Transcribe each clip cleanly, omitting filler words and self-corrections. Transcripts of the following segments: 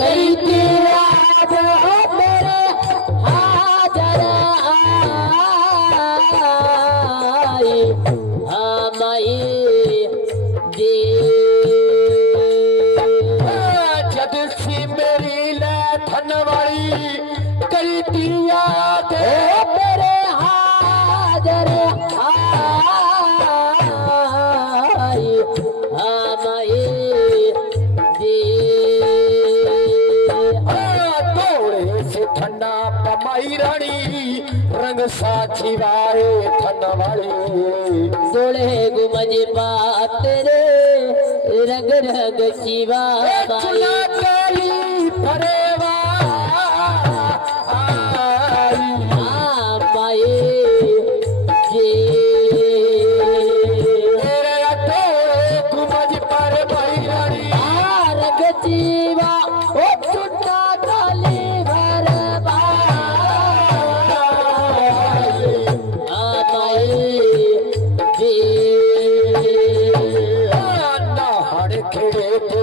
करी थी याद मेरे हाजर आई हमाई दे जद सी मेरी ले थन वाली करी थी याद मेरे हाजर आई हमाई दे दौड़े से ठंडा पमाई रानी रंग साची वाए थन वाली सोले गुमज बात रे रंग रंग शिवा चुना काली फरेवा माए जे तेरे तोड़े गुमज पर भाई रानी रंग शिवा ओ चुना काली भर माए जे नहर खेड़े पे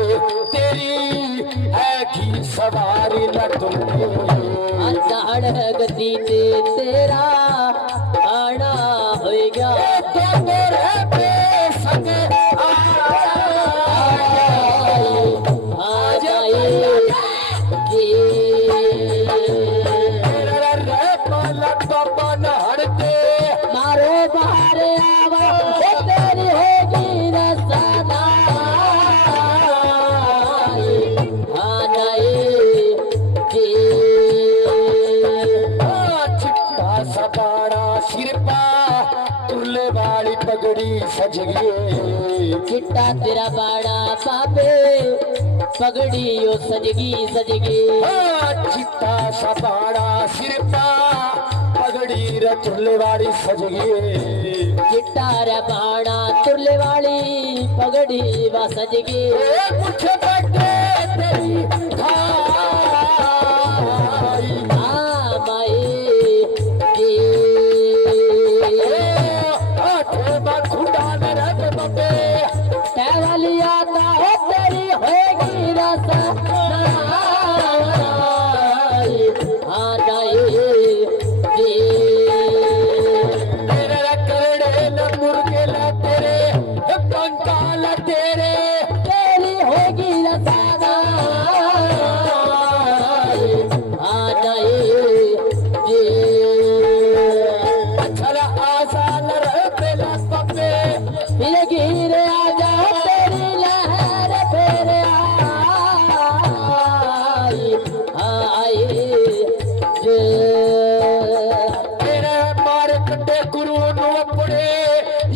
तेरी है की सवारी न तुमने अंधाड़ गति ने तेरा आना होएगा तो तेरे पे संग आ जाए जी तेरे रे पलक बाबा नहर दे मारो बाहर आवा तेरी होगी रसाना आ जाए जी चिट्टा सबाड़ा सिर पा तुरले वाली पगड़ी सज गई चिट्टा तेरा बाड़ा बाबे पगड़ियो सजगी सजगी चिट्टा सबाड़ा सिर पा पगड़ी रे तुरले वाली सज गई चिट्टा रे बाड़ा तुरले वाली पगड़ी वा सजगी कुछ बटे तेरी खाई माए जी आठे खुदा न रख बबे वाली आता हो तेरी होगी रसा आ जाए जी तेरे करड़े न मुर्गे ला तेरे कंकाल तेरे तेरी होगी रसाना आ जाए जी अछला आसान रहे पेला बबे फिर गिर आ जाओ तेरी लहर फिर आई जे तेरे मार कटे गुरु नु अपने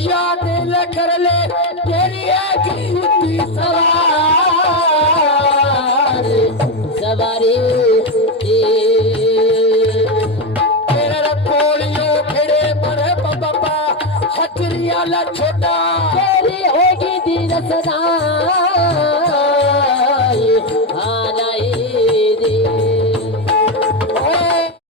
याद ल कर ले तेरी आखी हुती सवारी सवारी तेरे कोलियों खेड़े मरे बाबा हथरिया ला छोटा तेरी होगी दी रसना